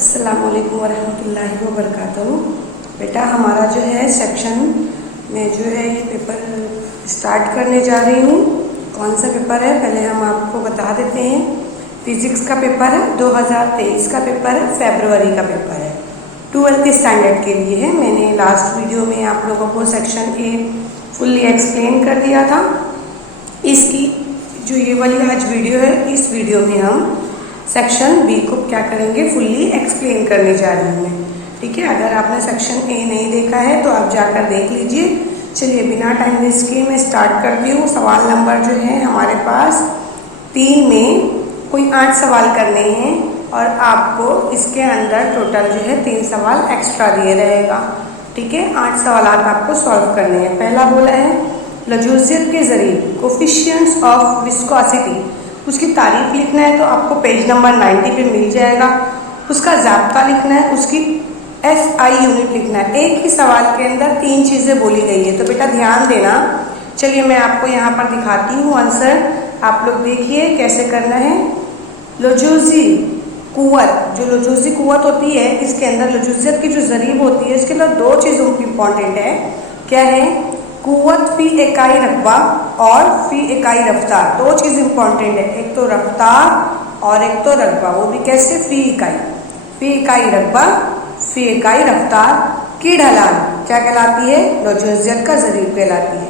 अस्सलाम वालेकुम वरहमतुल्लाहि वबरकातुहू। बेटा हमारा जो है सेक्शन में जो है ये पेपर स्टार्ट करने जा रही हूँ। कौन सा पेपर है पहले हम आपको बता देते हैं। फिज़िक्स का पेपर है, 2023 का पेपर है, फरवरी का पेपर है, 12th स्टैंडर्ड के लिए है। मैंने लास्ट वीडियो में आप लोगों को सेक्शन ए फुल्ली एक्सप्लेन कर दिया था। इसकी जो ये वाली आज वीडियो है, इस वीडियो में हम सेक्शन बी को क्या करेंगे, फुल्ली एक्सप्लेन करने जा रही हूँ मैं। ठीक है, अगर आपने सेक्शन ए नहीं देखा है तो आप जाकर देख लीजिए। चलिए बिना टाइम वेस्ट किए मैं स्टार्ट करती हूँ। सवाल नंबर जो है हमारे पास 3 में कोई 8 सवाल करने हैं और आपको इसके अंदर टोटल जो है 3 सवाल एक्स्ट्रा दिए रहेगा। ठीक है, 8 सवाल आपको सॉल्व करने हैं। पहला बोला है लजूजियत के जरिए कोफिशिएंट्स ऑफ विस्कोसिटी, उसकी तारीफ लिखना है तो आपको पेज नंबर 90 पे मिल जाएगा। उसका ज़ाब्ता लिखना है, उसकी SI यूनिट लिखना है। एक ही सवाल के अंदर 3 चीज़ें बोली गई है, तो बेटा ध्यान देना। चलिए मैं आपको यहाँ पर दिखाती हूँ आंसर, आप लोग देखिए कैसे करना है। लजूजी कुव्वत, जो लजूजी कुव्वत होती है इसके अंदर लजूजियत की जो ज़रीब होती है इसके अंदर 2 चीज़ों की इंपॉर्टेंट है। क्या है? कुव्वत फी इकाई रकबा और फी इकाई रफ्तार। 2 चीज़ इंपॉर्टेंट है, एक तो रफ्तार और एक तो रकबा। वो भी कैसे? फी इकाई रकबा, फी इकाई रफ्तार की ढलान क्या कहलाती है? लजूजियत का ज़रीब कहलाती है।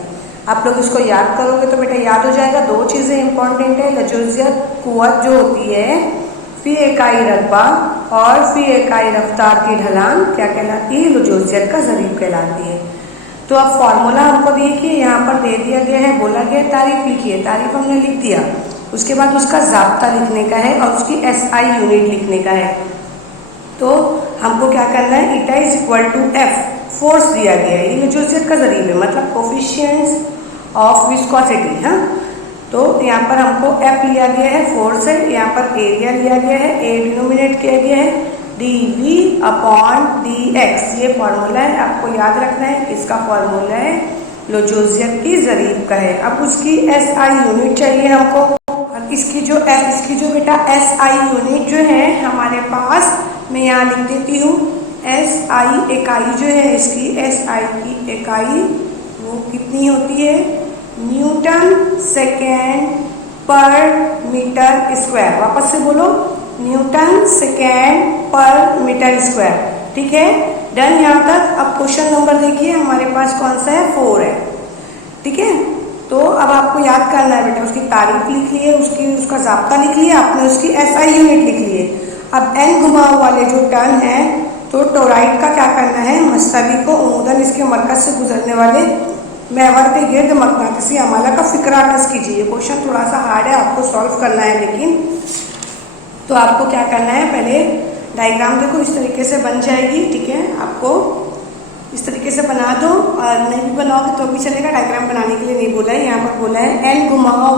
आप लोग इसको याद करोगे तो बेटा याद हो जाएगा। 2 चीज़ें इंपॉर्टेंट है, लजूजियत कुव्वत जो होती है, फी इकाई रकबा और फी इकाई रफ्तार की ढलान क्या कहलाती है? लजूजियत का ज़रीब कहलाती है। तो अब फॉर्मूला हमको देखिए यहाँ पर दे दिया गया है, बोला गया तारीफ लिखिए। तारीफ हमने लिख दिया, उसके बाद उसका ज़ाब्ता लिखने का है और उसकी SI यूनिट लिखने का है। तो हमको क्या करना है, eta is equal to F, force दिया गया है, ये लजूजियत का ज़रीब है, मतलब कोफिशिएंट्स ऑफ विस्कोसिटी। हाँ, तो यहाँ पर हमको F लिया गया है, फोर्स है, यहाँ पर एरिया लिया गया है, A डिनोमिनेट किया गया है, dV/dx। ये फॉर्मूला है, आपको याद रखना है। इसका फॉर्मूला है लजूजियत की ज़रीब का है। अब उसकी SI यूनिट चाहिए हमको। इसकी जो बेटा SI यूनिट जो है हमारे पास, मैं यहाँ लिख देती हूँ। SI इकाई जो है इसकी, SI की इकाई वो कितनी होती है? न्यूटन सेकेंड पर मीटर स्क्वायर। वापस से बोलो, न्यूटन सेकेंड पर मीटर स्क्वायर। ठीक है, डन यहाँ तक। अब क्वेश्चन नंबर देखिए हमारे पास कौन सा है? 4 है। ठीक है, तो अब आपको याद करना है बेटा, उसकी तारीफ लिख लिए, उसका ज़ाब्ता लिख लिया आपने, उसकी SI यूनिट लिख लिए। अब N घुमाव वाले जो टर्न है, तो टोराइड का क्या करना है? मस्तवी को उमूदन इसके मरकज से गुजरने वाले महवर के गिर्द मकनातीसी अमाला का फिक्रा अकस कीजिए। क्वेश्चन थोड़ा सा हार्ड है, आपको सॉल्व करना है, लेकिन तो आपको क्या करना है, पहले डायग्राम देखो इस तरीके से बन जाएगी। ठीक है, आपको इस तरीके से बना दो, और नहीं भी बनाओगे तो भी चलेगा, डायग्राम बनाने के लिए नहीं बोला है। यहाँ पर बोला है N घुमाव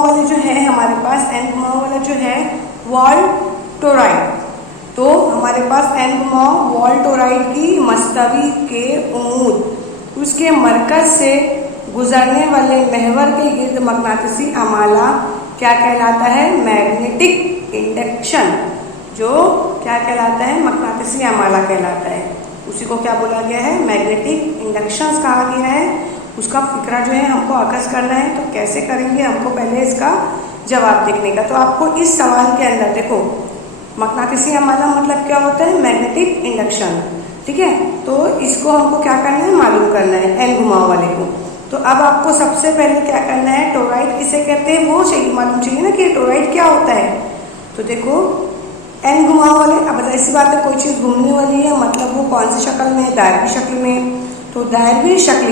वाले जो है हमारे पास, N घुमाव वाला जो है वॉल टोराइड। तो हमारे पास N घुमाव वॉल टोराइड की मस्तवी के उमूद उसके मरकज से गुजरने वाले महवर के गिर्द मकनातीसी अमाला क्या कहलाता है? Magnetic induction. जो क्या कहलाता है? मकनातीसी अमाला कहलाता है। उसी को क्या बोला गया है? मैग्नेटिक इंडक्शन कहा गया है। उसका फिक्रा जो है हमको अकस करना है। तो कैसे करेंगे, हमको पहले इसका जवाब देखने का। तो आपको इस सवाल के अंदर देखो, मकनातीसी अमाला मतलब क्या होता है? Magnetic induction. ठीक है, तो इसको हमको क्या करना है? मालूम करना है, N घुमाव वाले को। तो अब आपको सबसे पहले क्या करना है, टोराइड किसे कहते हैं वो चाहिए, मालूम चाहिए ना कि टोराइड क्या होता है। तो देखो N घुमाव वाले, अब ऐसी बात है, कोई चीज़ घूमने वाली है, मतलब वो कौन सी शक्ल में है? दायरवी शक्ल में। तो दायरवी शक्ल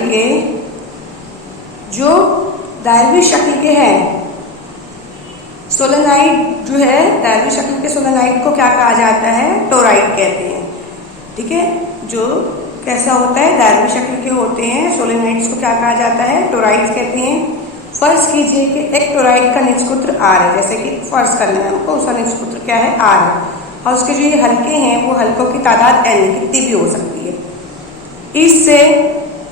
के हैं सोलेनाइड जो है, दायरवी शक्ल के सोलेनाइड को क्या कहा जाता है? टोराइड कहते हैं। ठीक है, जो कैसा होता है? दायरवी शक्ल के होते हैं सोलेनाइड्स को क्या कहा जाता है? टोराइड्स कहते हैं। फर्ज कीजिए कि एक टोराइड का निजकुत्र R है, जैसे कि फर्ज करना है हमको, उसका निजकुत्र क्या है? R है, और उसके जो ये हल्के हैं वो हल्कों की तादाद N कितनी भी हो सकती है। इससे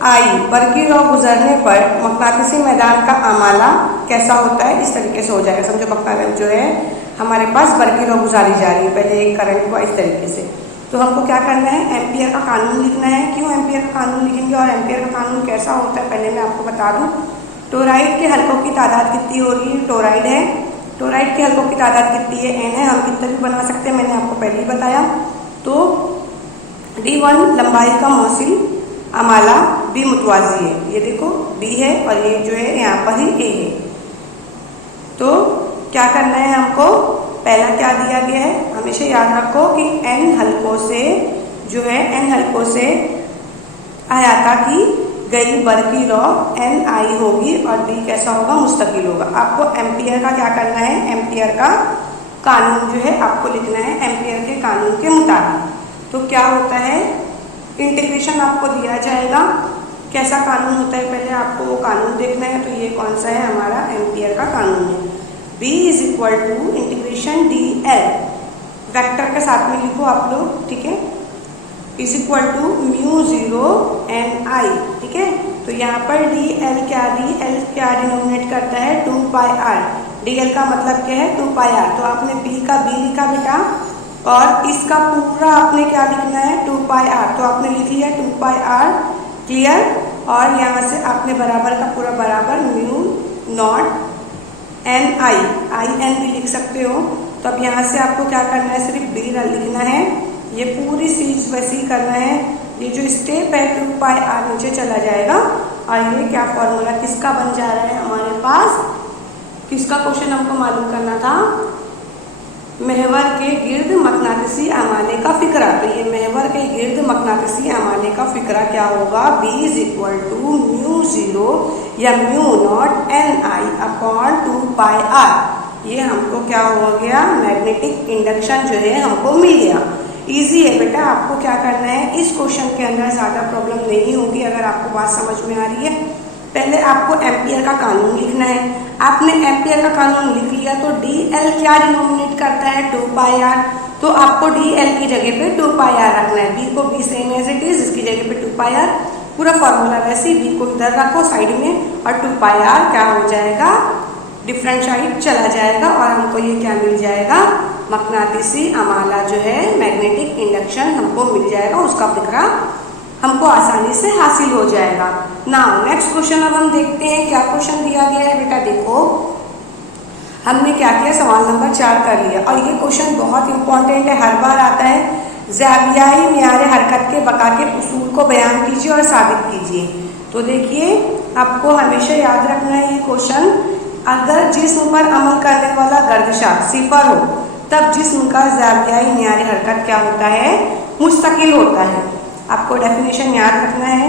I वर्गी रॉ गुजरने पर मकनातीसी मैदान का अमाला कैसा होता है? इस तरीके से हो जाएगा। समझो, मकनातीसी जो है हमारे पास वर्किंग लॉ गुजारी जा रही है, पहले एक करंट हुआ इस तरीके से। तो हमको क्या करना है, एम्पियर का कानून लिखना है। क्यों एम्पियर का कानून लिखेंगे और एम्पियर का कानून कैसा होता है पहले मैं आपको बता दूं। टोराइड के हलकों की तादाद कितनी हो रही है, टोराइड है, टोराइड के हलकों की तादाद कितनी है, n है, हम कितना भी बना सकते हैं, मैंने आपको पहले ही बताया। तो D1 लंबाई का मौसिल अमाला B मुतवाजी है, ये देखो B है और ये जो है यहाँ पर ही A है। तो क्या करना है हमको, पहला क्या दिया गया है, हमेशा याद रखो कि n हलकों से जो है n हलकों से अहाता की गई वर्किंग लॉ Ni होगी और D कैसा होगा, मुस्तकिल होगा। आपको एम्पियर का क्या करना है, एम्पियर का कानून जो है आपको लिखना है एम्पियर के कानून के मुताबिक। तो क्या होता है, इंटीग्रेशन आपको दिया जाएगा, कैसा कानून होता है पहले आपको वो कानून देखना है। तो ये कौन सा है, हमारा एम्पियर का कानून है। B is equal to integration DL, vector के साथ में लिखो आप लोग, ठीक है, इज इक्वल टू μ0 Ni, ठीक है। तो यहाँ पर DL क्या डिनोमिनेट करता है, 2πr। DL का मतलब क्या है, 2πr। तो आपने B का B लिखा बेटा और इसका पूरा आपने क्या लिखना है, 2πr। तो आपने लिख लिया 2πr, क्लियर। और यहाँ से आपने बराबर का पूरा बराबर μ0 Ni भी लिख सकते हो। तो अब यहाँ से आपको क्या करना है, सिर्फ B लिखना है, ये पूरी चीज वैसे ही करना है। ये जो स्टेप है 2πr नीचे चला जाएगा और ये क्या फॉर्मूला किसका बन जा रहा है हमारे पास, किसका क्वेश्चन हमको मालूम करना था, महवर के गिर्द मकनातीसी आमाले का फिक्रा। तो ये महवर के गिर्द मकनातीसी आमाले का फिक्रा क्या होगा, B इज इक्वल टू μ0 या μ0 Ni अपॉन 2πr। ये हमको क्या हो गया, मैग्नेटिक इंडक्शन जो है हमको मिल गया। इजी है बेटा, आपको क्या करना है, इस क्वेश्चन के अंदर ज़्यादा प्रॉब्लम नहीं होगी अगर आपको बात समझ में आ रही है। पहले आपको एम्पियर का कानून लिखना है, आपने एम्पियर का कानून लिख लिया तो DL क्या डिनोमिनेट करता है, 2πr। तो आपको DL की जगह पे 2πr रखना है, B को B same as it is, इसकी जगह पे 2πr, पूरा फॉर्मूला वैसे ही B को इधर रखो साइड में और 2πr क्या हो जाएगा, डिफरेंशिएट चला जाएगा और हमको ये क्या मिल जाएगा, मकनातीसी अमाला जो है मैग्नेटिक इंडक्शन हमको मिल जाएगा, उसका फिक्रा हमको आसानी से हासिल हो जाएगा। नाउ नेक्स्ट क्वेश्चन अब हम देखते हैं क्या क्वेश्चन दिया गया है। बेटा देखो हमने क्या किया, सवाल नंबर 4 कर लिया और ये क्वेश्चन बहुत इंपॉर्टेंट है, हर बार आता है। ज़ावियाई मियारे हरकत के बका के उसूल को बयान कीजिए और साबित कीजिए। तो देखिए आपको हमेशा याद रखना है ये क्वेश्चन, अगर जिस्म पर अमल करने वाला गर्दिशा सिफर हो तब जिस्म का ज़ावियाई मियारे हरकत क्या होता है, मुस्तकिल होता है। आपको डेफिनेशन याद रखना है,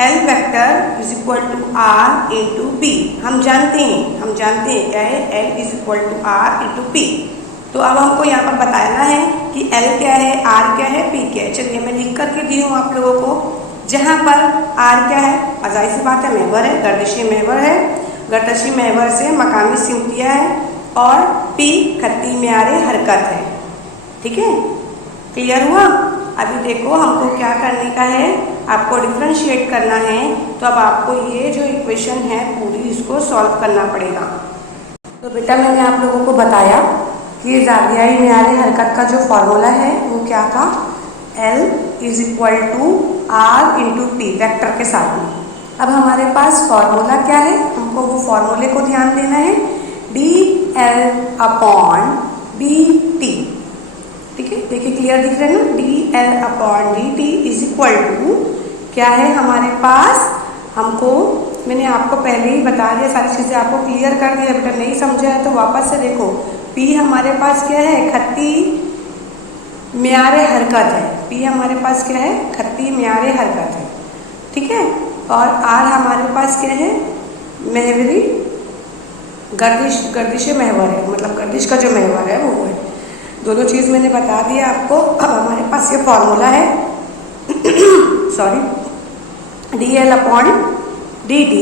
L vector is equal to R into P। हम जानते हैं क्या है, L is equal to R into P। तो अब हमको यहाँ पर बताना है कि L क्या है, R क्या है, P क्या है। चलिए मैं लिख करके दी हूँ आप लोगों को, जहाँ पर R क्या है, जाहिर सी बात है महवर है, गर्दिशी महवर है, गर्दिशी महवर से मकामी सिमतिया है और P खत्ती म्यारे हरकत है, ठीक है, क्लियर हुआ। अभी देखो हमको क्या करने का है, आपको डिफरेंशिएट करना है। तो अब आपको ये जो इक्वेशन है पूरी इसको सॉल्व करना पड़ेगा। तो बेटा मैंने आप लोगों को बताया कि ज़ावियाई मियारे हरकत का जो फॉर्मूला है वो क्या था, L is equal to R into P vector के साथ में। अब हमारे पास फॉर्मूला क्या है, हमको वो फॉर्मूले को ध्यान देना है, DL अपॉन DT, ठीक है। देखिए क्लियर दिख रहा है ना, DL upon DT is equal to क्या है हमारे पास, हमको मैंने आपको पहले ही बता दिया, सारी चीज़ें आपको क्लियर कर दिया। बेटा नहीं समझा है तो वापस से देखो, P हमारे पास क्या है, खत्ती म्यारे हरकत है, P हमारे पास क्या है, खत्ती म्यारे हरकत है, ठीक है। और R हमारे पास क्या है, महवरी गर्दिश महवर है, मतलब गर्दिश का जो महवर है वो है। दोनों चीज़ मैंने बता दिया आपको। अब हमारे पास ये फॉर्मूला है सॉरी, DL अपॉन DT,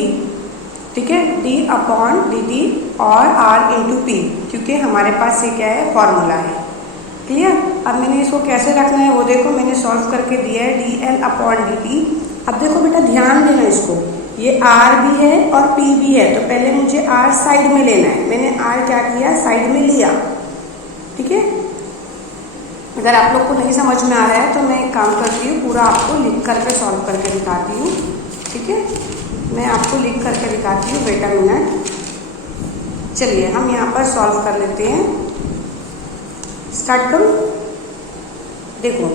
ठीक है, D अपॉन DT और R इंटू P, क्योंकि हमारे पास ये क्या है, फॉर्मूला है, क्लियर। अब मैंने इसको कैसे रखना है वो देखो, मैंने सॉल्व करके दिया है, DL अपॉन DT। अब देखो बेटा ध्यान देना इसको, ये R भी है और P भी है, तो पहले मुझे R साइड में लेना है। मैंने R क्या किया, साइड में लिया, अगर आप लोग को नहीं समझ में आ रहा है तो मैं एक काम करती हूँ, पूरा आपको लिख करके सॉल्व करके दिखाती हूँ। ठीक है, मैं आपको लिख करके दिखाती हूँ, बेटा मिनट। चलिए हम यहाँ पर सॉल्व कर लेते हैं, स्टार्ट करूँ। देखो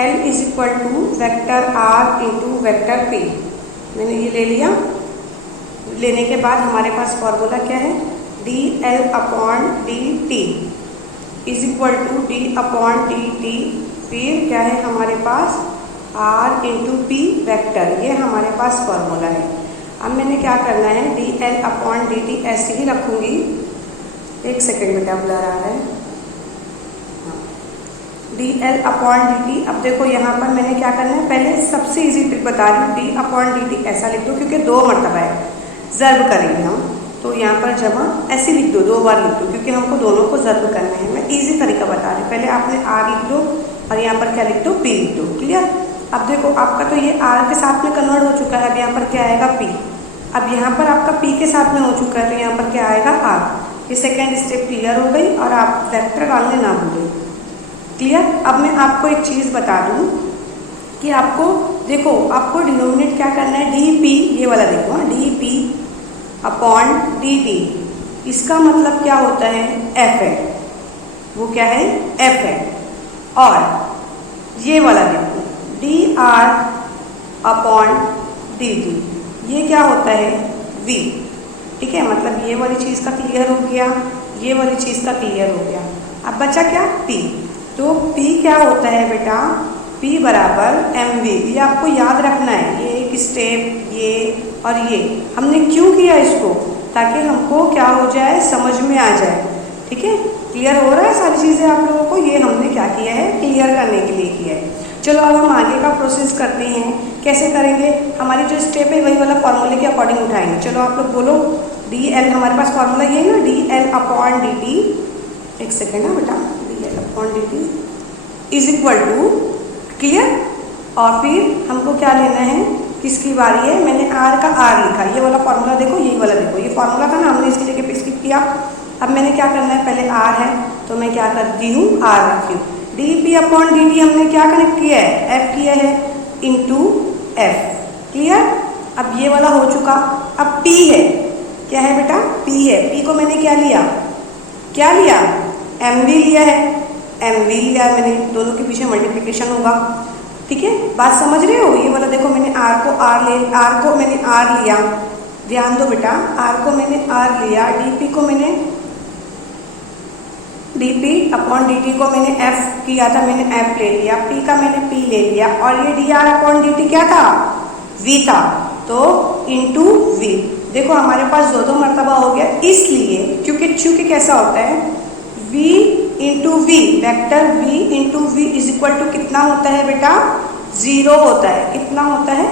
L is equal to vector R into vector P, मैंने ये ले लिया। लेने के बाद हमारे पास फॉर्मूला क्या है, dl upon dt is equal to d upon dt, फिर क्या है हमारे पास R इंटू P वैक्टर, ये हमारे पास फॉर्मूला है। अब मैंने क्या करना है, dl अपॉन dt ऐसे ही रखूँगी। एक सेकेंड बेटा, ब्लर आ रहा है। dl अपॉन dt, अब देखो यहाँ पर मैंने क्या करना है, पहले सबसे इजी ट्रिक बता रही हूँ, d अपॉन dt ऐसा लिख दो, क्योंकि 2 मरतबा है, ज़र्ब करेंगे हम, तो यहाँ पर जमा ऐसे लिख दो, 2 बार लिख दो, क्योंकि हमको दोनों को ज़र्ब करना है। मैं इजी तरीका बता रही हूँ, पहले आपने r लिख दो और यहाँ पर क्या लिख दो, p लिख दो। क्लियर। अब देखो आपका तो ये r के साथ में कन्वर्ट हो चुका है, अब यहाँ पर क्या आएगा p। अब यहाँ पर आपका p के साथ में हो चुका है, तो यहाँ पर क्या आएगा r। ये सेकेंड स्टेप क्लियर हो गई, और आप वेक्टर डालने ना भूलें। क्लियर। अब मैं आपको एक चीज़ बता दूँ कि आपको देखो, आपको डिनोमिनेट क्या करना है, dp, ये वाला देखो, dp अपॉन dt, इसका मतलब क्या होता है, f है, वो क्या है, f है। और ये वाला देखो, dr अपॉन dt, ये क्या होता है, v। ठीक है, मतलब ये वाली चीज़ का क्लियर हो गया, ये वाली चीज़ का क्लियर हो गया। अब बचा क्या, p। तो p क्या होता है बेटा, p बराबर mv, ये आपको याद रखना है। ये एक स्टेप, ये और ये हमने क्यों किया इसको, ताकि हमको क्या हो जाए, समझ में आ जाए। ठीक है, क्लियर हो रहा है सारी चीज़ें आप लोगों को, ये हमने क्या किया है, क्लियर करने के लिए किया है। चलो अब हम आगे का प्रोसेस करते हैं। कैसे करेंगे, हमारी जो स्टेप है वही वाला फॉर्मूले के अकॉर्डिंग उठाएंगे। चलो आप लोग बोलो, dl, हमारे पास फॉर्मूला ये है ना, dl अपॉन dt, एक सेकेंड है बेटा, dl upon dt is equal to, clear. और फिर हमको क्या लेना है, किसकी बारी है, मैंने r का r लिखा, ये वाला फॉर्मूला देखो, यही वाला देखो, ये फॉर्मूला था ना, हमने इसकी जगह पे स्किप किया। अब मैंने क्या करना है, पहले r है तो मैं क्या करती हूँ, r रखी हूँ। dp अपॉन dt हमने क्या कनेक्ट किया है, f किया है इंटू f। क्लियर। अब ये वाला हो चुका। अब p है, क्या है बेटा, p है। p को मैंने क्या लिया, क्या लिया, mv लिया है, mv लिया है मैंने, दोनों के पीछे मल्टीप्लिकेशन होगा। ठीक है, बात समझ रहे हो। ये वाला देखो, मैंने r को मैंने r लिया, ध्यान दो बेटा, r को मैंने r लिया, dp को मैंने dp अपॉन dt को मैंने f किया था, मैंने f ले लिया, p का मैंने p ले लिया, और ये dr अपॉन dt क्या था, v था, तो इंटू v। देखो हमारे पास 2 मरतबा हो गया, इसलिए क्योंकि कैसा होता है, v into v, vector v into we is equal to कितना होता है बेटा, 0 होता है। कितना होता है,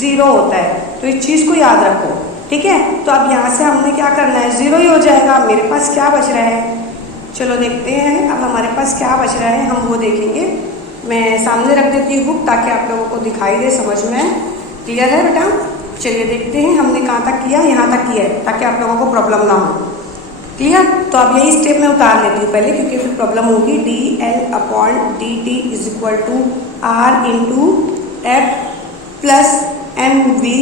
0 होता है। तो इस चीज़ को याद रखो। ठीक है, तो अब यहाँ से हमने क्या करना है, 0 ही हो जाएगा। मेरे पास क्या बच रहा है, चलो देखते हैं अब हमारे पास क्या बच रहा है, हम वो देखेंगे। मैं सामने रख देती हूँ बुक, ताकि आप लोगों को दिखाई दे, समझ में क्लियर है बेटा। चलिए देखते हैं हमने कहाँ तक किया, यहाँ तक किया है, ताकि आप लोगों को प्रॉब्लम ना हो। क्लियर। तो अब यही स्टेप में उतार लेती हूँ पहले, क्योंकि फिर प्रॉब्लम होगी। dl upon dt is equal to r into f plus mv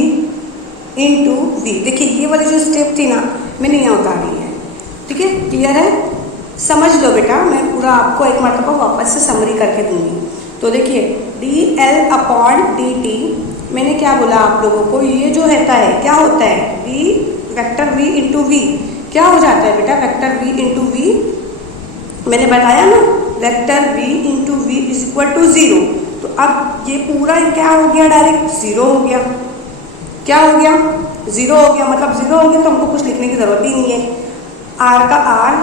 into v। देखिए ये वाली जो स्टेप थी ना, मैंने यहाँ उतारी है। ठीक है, क्लियर है, समझ लो बेटा। मैं पूरा आपको एक मरतबा वापस से समरी करके दूंगी। तो देखिए dl अपॉन dt, मैंने क्या बोला आप लोगों को, ये जो रहता है क्या होता है, v vector v into v क्या हो जाता है बेटा, वेक्टर v इंटू वी। मैंने बताया ना, vector v into we is equal to 0। तो अब ये पूरा क्या हो गया, डायरेक्ट 0 हो गया। क्या हो गया, 0 हो गया। मतलब 0 हो गया तो हमको कुछ लिखने की जरूरत ही नहीं है। r का r,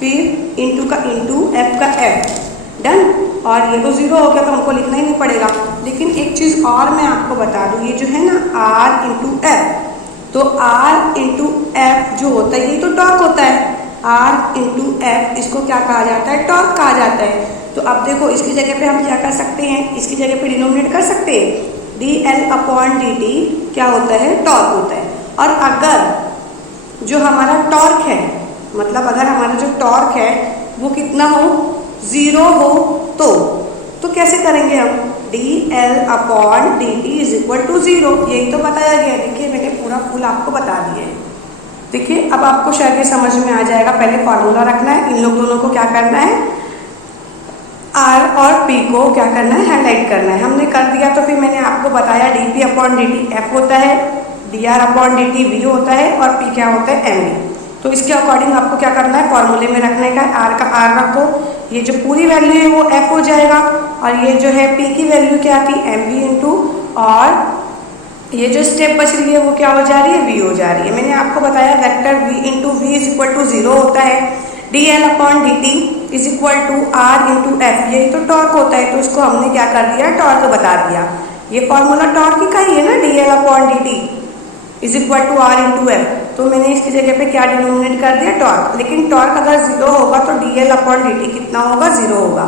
फिर इंटू का इंटू, f का f, डन। और ये तो 0 हो गया तो हमको लिखना ही नहीं पड़ेगा। लेकिन एक चीज़ और मैं आपको बता दूँ, ये जो है ना r इंटू f, तो r इंटू एफ जो होता है, ये तो टॉर्क होता है। r इंटू एफ, इसको क्या कहा जाता है, टॉर्क कहा जाता है। तो अब देखो इसकी जगह पे हम क्या कर सकते हैं, इसकी जगह पे डिनोमिनेट कर सकते हैं। dl अपॉन dt क्या होता है, टॉर्क होता है। और अगर जो हमारा टॉर्क है, मतलब अगर हमारा जो टॉर्क है वो कितना हो, जीरो हो तो कैसे करेंगे हम? dl upon dt is equal to zero, यही तो बताया गया। देखिए मैंने पूरा फुल आपको बता दिया है। देखिए अब आपको शायद ये समझ में आ जाएगा। पहले फॉर्मूला रखना है, इन लोग दोनों को क्या करना है, R और P को क्या करना है, हाईलाइट करना है। हमने कर दिया तो फिर मैंने आपको बताया dp अपॉन dt f होता है, dr अपॉन dt v होता है और p क्या होता है, mv। तो इसके अकॉर्डिंग आपको क्या करना है, फॉर्मूले में रखने का, r का r रखो, ये जो पूरी वैल्यू है वो f हो जाएगा और ये जो है p की वैल्यू क्या आती है, mv इंटू, और ये जो स्टेप बच रही है वो क्या हो जा रही है, v हो जा रही है। मैंने आपको बताया vector v into we is equal to zero होता है, dl upon dt is equal to r into F, यही तो टॉर्क होता है। तो इसको हमने क्या कर दिया, टॉर्क बता दिया। ये फॉर्मूला टॉर्क का ही है ना, dl upon dt is equal to r into F. तो मैंने इसकी जगह पे क्या डिनोमिनेट कर दिया, टॉर्क। लेकिन टॉर्क अगर जीरो होगा तो dl अपॉन dt कितना होगा, जीरो होगा।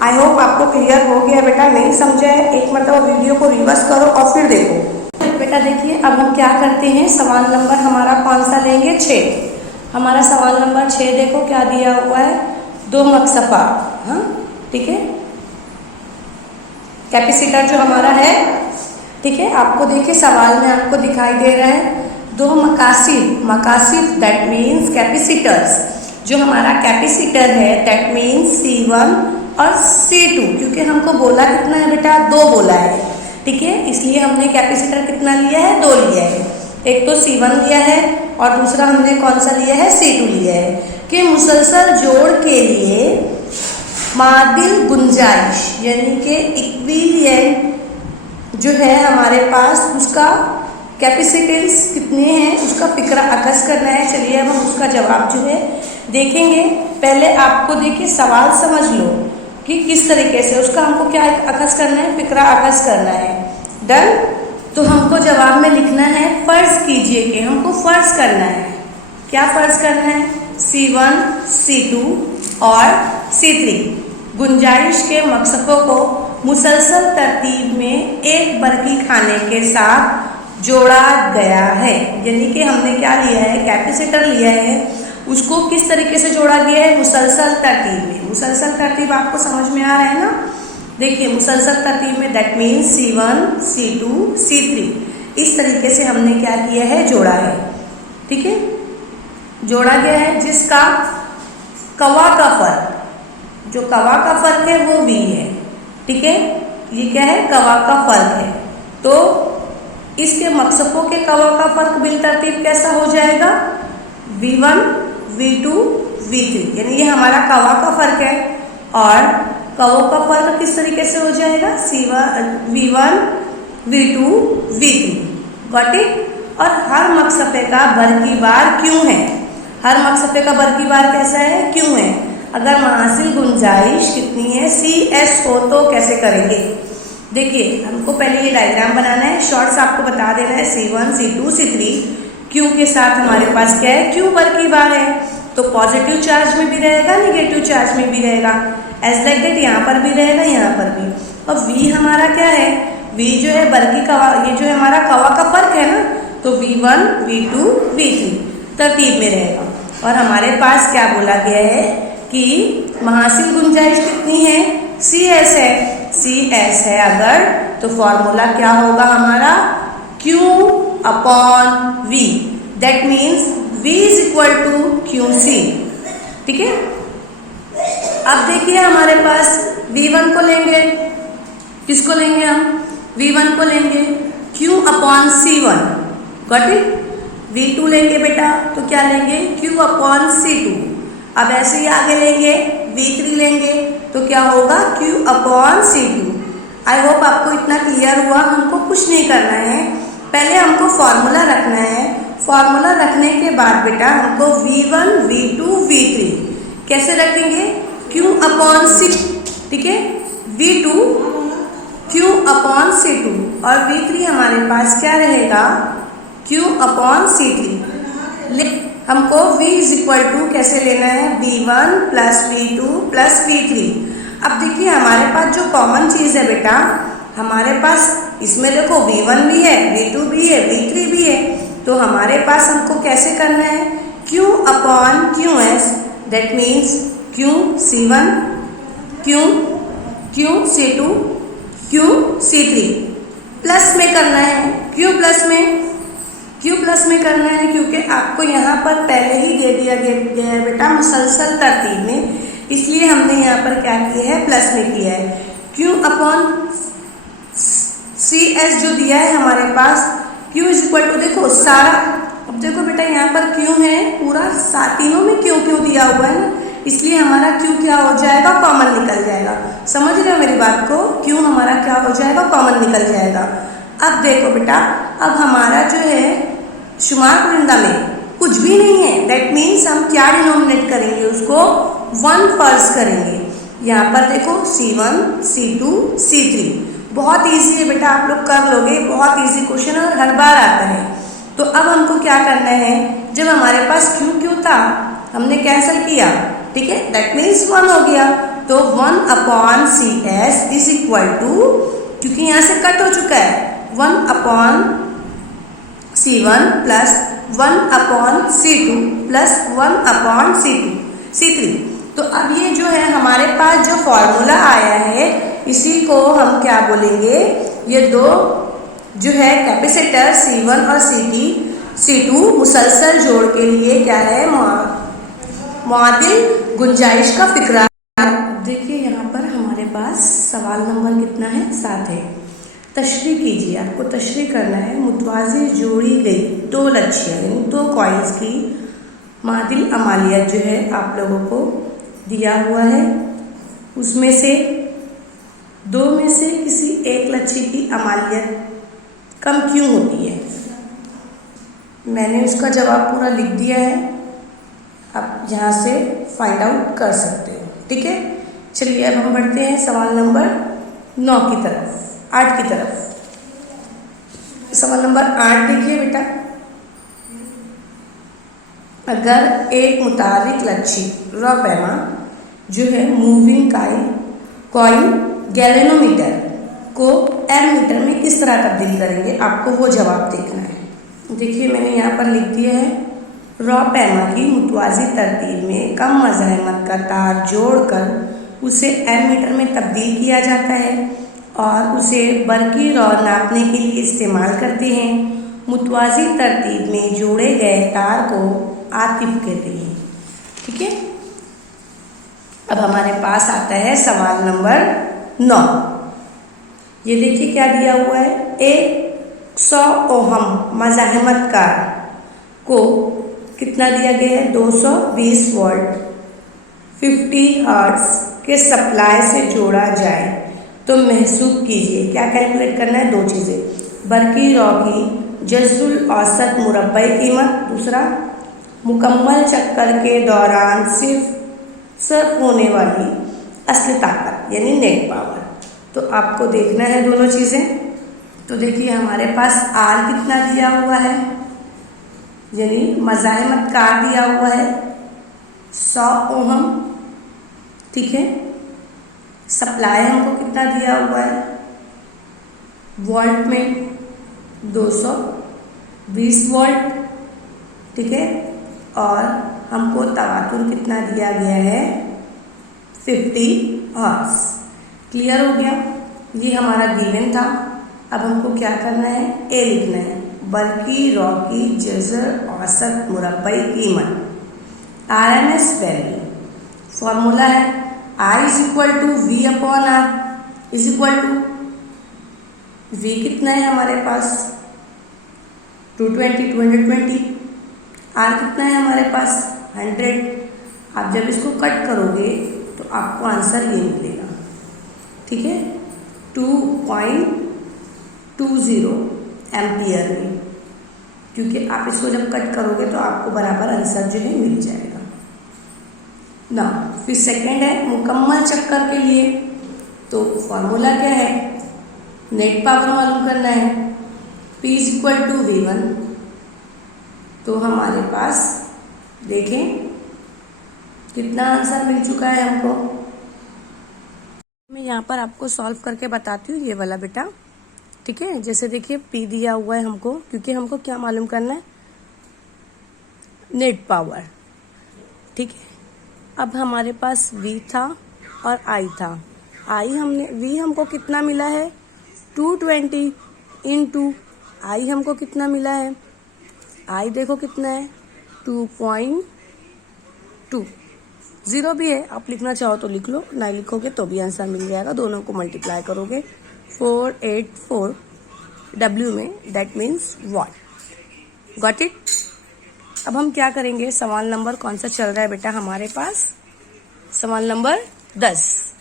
आई होप आपको क्लियर हो गया बेटा। नहीं समझा है एक मतलब वीडियो को रिवर्स करो और फिर देखो। बेटा देखिए अब हम क्या करते हैं, सवाल नंबर हमारा कौन सा लेंगे, 6। हमारा सवाल नंबर 6 देखो क्या दिया हुआ है, 2 मकसफा, हाँ ठीक है, कैपेसिटर जो हमारा है, ठीक है। आपको देखिए सवाल में आपको दिखाई दे रहा है 2 मकासिफ दैट मीन्स कैपेसिटर्स। जो हमारा कैपेसिटर है दैट मीन्स C1 और C2, क्योंकि हमको बोला कितना है बेटा, 2 बोला है, ठीक है। इसलिए हमने कैपेसिटर कितना लिया है, 2 लिया है। एक तो C1 लिया है और दूसरा हमने कौन सा लिया है, C2 लिया है। कि मुसलसल जोड़ के लिए मादिल गुंजाइश यानी कि इक्विलिएंट जो है हमारे पास, उसका कैपेसिटेंस कितने हैं उसका फिक्रा अकस करना है। चलिए अब हम उसका जवाब जो है देखेंगे। पहले आपको देखिए सवाल समझ लो कि किस तरीके से उसका हमको क्या अकस करना है, फिक्रा अकस करना है। डन। तो हमको जवाब में लिखना है, फर्ज कीजिए कि हमको फर्ज करना है, क्या फर्ज करना है, C1, C2 और C3 गुंजाइश के मकसदों को मुसलसल तरतीब में एक बरकी खाने के साथ जोड़ा गया है। यानी कि हमने क्या लिया है, कैपेसिटर लिया है, उसको किस तरीके से जोड़ा गया है, मुसलसल तरतीब में। मुसलसल तरतीब आपको समझ में आ रहा है ना। देखिए मुसलसल तरतीब में that means C1, C2, C3 इस तरीके से हमने क्या किया है, जोड़ा है, ठीक है। जोड़ा गया है जिसका कवा का फर्क, जो कवा का फर्क है वो V है, ठीक है। ये क्या है, कवा का फर्क है। तो इसके मकसदों के कवा का फर्क बिल तरतीब कैसा हो जाएगा, V1, V2, V3, यानी ये हमारा कवा का फर्क है। और कवों का फर्क किस तरीके से हो जाएगा, V1, V2, V3, got it. और हर मकसफे का बरकी बार क्यों है, हर मकसफे का बरकी बार कैसा है, क्यों है। अगर महासिल गुंजाइश कितनी है, CS हो तो कैसे करेंगे। देखिए हमको पहले ये डायग्राम बनाना है, शॉर्ट्स आपको बता देना है, C1, C2, C3 क्यू के साथ हमारे पास क्या है, क्यू बरकी बार है। तो पॉजिटिव चार्ज में भी रहेगा, निगेटिव चार्ज में भी रहेगा, एज लाइक दैट यहाँ पर भी रहेगा, यहाँ पर भी। और V हमारा क्या है, V जो है बरकी कवा, ये जो है हमारा कवा का फर्क है ना, तो V1, V2, V3 तरतीब में रहेगा। और हमारे पास क्या बोला गया है कि महासिल गुंजाइश कितनी है, CS है, CS है अगर, तो फॉर्मूला क्या होगा हमारा, Q upon V, that means V is equal to QC, ठीक है। अब देखिए हमारे पास V1 को लेंगे, किसको लेंगे हम, V1 को लेंगे, Q upon C1, got it. V2 लेंगे बेटा तो क्या लेंगे, Q अपॉन C2। अब ऐसे ही आगे लेंगे, V3 लेंगे तो क्या होगा, Q upon C2। I hope आपको इतना क्लियर हुआ। हमको कुछ नहीं करना है, पहले हमको फॉर्मूला रखना है। फॉर्मूला रखने के बाद बेटा हमको V1, V2, V3 कैसे रखेंगे, Q अपॉन C, ठीक है, V2 Q अपॉन C2 और V3 हमारे पास क्या रहेगा, Q अपॉन C3। हमको V इज इक्वल टू कैसे लेना है, V1 plus V2 plus V3। अब देखिए हमारे पास जो कॉमन चीज़ है बेटा, हमारे पास इसमें देखो V1 भी है, V2 भी है, V3 भी है। तो हमारे पास हमको कैसे करना है, Q upon QS, that means Q C1 Q C2 Q C3 plus में करना है। क्यू प्लस में करना है क्योंकि आपको यहाँ पर पहले ही दे दिया गया है बेटा मुसलसल तरतीब में, इसलिए हमने यहाँ पर क्या किया है, प्लस में किया है। क्यू अपॉन CS जो दिया है हमारे पास, Q इज इक्वल टू, देखो सारा, अब देखो बेटा यहाँ पर Q है पूरा, तीनों में क्यों दिया हुआ है ना, इसलिए हमारा Q क्या हो जाएगा, कॉमन निकल जाएगा। समझ रहे हो मेरी बात को, Q हमारा क्या हो जाएगा, कॉमन निकल जाएगा। अब देखो बेटा, अब हमारा जो है शुमार कुरिंदा में कुछ भी नहीं है, दैट मीन्स हम क्या डिनोमिनेट करेंगे, उसको 1 फर्ज करेंगे। यहाँ पर देखो C1 C2 C3, बहुत इजी है बेटा, आप लोग कर लोगे, बहुत इजी क्वेश्चन और हर बार आता है। तो अब हमको क्या करना है, जब हमारे पास क्यू था हमने कैंसिल किया, ठीक है, दैट मीन्स 1 हो गया, तो 1 upon CS is equal to, क्योंकि यहाँ से कट हो चुका है, 1 upon C1 plus 1 upon C2 plus 1 upon C3। तो अब ये जो है हमारे पास जो फॉर्मूला आया है, इसी को हम क्या बोलेंगे, ये दो जो है कैपेसिटर C1 और C2 मुसलसल जोड़ के लिए क्या है, मुआदिल गुंजाइश का फिक्रा। देखिए यहाँ पर हमारे पास सवाल नंबर कितना है, 7 है। तशरीह कीजिए, आपको तशरीह करना है। मुतवाज़ी जोड़ी गई 2 लच्छियाँ यानी 2 कॉइन्स की मादिल अमालियत जो है आप लोगों को दिया हुआ है, उसमें से 2 में से किसी एक लच्छी की अमालियत कम क्यों होती है। मैंने उसका जवाब पूरा लिख दिया है, आप यहाँ से फाइंड आउट कर सकते हो, ठीक है। चलिए अब हम बढ़ते हैं सवाल नंबर 9 की तरफ, 8 की तरफ। सवाल नंबर 8 देखिए बेटा, अगर एक मुतारिक लच्छी रॉ पैमा जो है मूविंग कॉइल गैलेनोमीटर को एम मीटर में किस तरह तब्दील करेंगे, आपको वो जवाब देखना है। देखिए मैंने यहाँ पर लिख दिया है, रॉ पैमा की मुतवाज़ी तरतीब में कम मज़ाहमत का तार जोड़कर उसे एम मीटर में तब्दील किया जाता है और उसे बरकी रॉ नापने के लिए इस्तेमाल करते हैं। मुतवाज़ी तरतीब में जोड़े गए तार को आतिफ कहते हैं, ठीक है। अब हमारे पास आता है सवाल नंबर 9। ये देखिए क्या दिया हुआ है, 100 ओहम मज़ाहमत का को कितना दिया गया है, 220 वोल्ट 50 हर्ट्ज़ के सप्लाई से जोड़ा जाए तो महसूब कीजिए। क्या कैलकुलेट करना है, 2 चीज़ें, बरकी रॉ की जज़्बुल औसत मुरब्बाई कीमत, दूसरा मुकम्मल चक्कर के दौरान सिर्फ होने वाली असली ताकत यानी नेट पावर। तो आपको देखना है दोनों चीज़ें। तो देखिए हमारे पास R कितना दिया हुआ है, यानी मज़ाहमत का R दिया हुआ है 100 ओहम, ठीक है। सप्लाई हमको कितना दिया हुआ है, वोल्ट में 220 वोल्ट, ठीक है। और हमको तवातुर कितना दिया गया है, 50 हर्ट्ज़। क्लियर हो गया, ये हमारा गिवन था। अब हमको क्या करना है, ए लिखना है, बरकी रॉ की जज़र औसत मुरब्बाई कीमत RMS वैल्यू। फॉर्मूला है I is equal to V upon R is equal to, V कितना है हमारे पास 220, R कितना है हमारे पास 100। आप जब इसको कट करोगे तो आपको आंसर ये मिलेगा, ठीक है, 2.20 एम्पियर में, क्योंकि आप इसको जब कट करोगे तो आपको बराबर आंसर जो है मिल जाएगा ना। फिर सेकंड है मुकम्मल चक्कर के लिए, तो फॉर्मूला क्या है, नेट पावर मालूम करना है, P is equal to V1। तो हमारे पास देखें कितना आंसर मिल चुका है हमको। मैं यहाँ पर आपको सॉल्व करके बताती हूँ ये वाला बेटा, ठीक है। जैसे देखिए P दिया हुआ है हमको, क्योंकि हमको क्या मालूम करना है, नेट पावर, ठीक है। अब हमारे पास V था और आई था। वी हमको कितना मिला है 220 इंटू आई हमको कितना मिला है, आई देखो कितना है 2.2। जीरो भी है, आप लिखना चाहो तो लिख लो, नहीं लिखोगे तो भी आंसर मिल जाएगा। दोनों को मल्टीप्लाई करोगे 484 W में, that means what. Got it. अब हम क्या करेंगे, सवाल नंबर कौन सा चल रहा है बेटा हमारे पास, सवाल नंबर 10।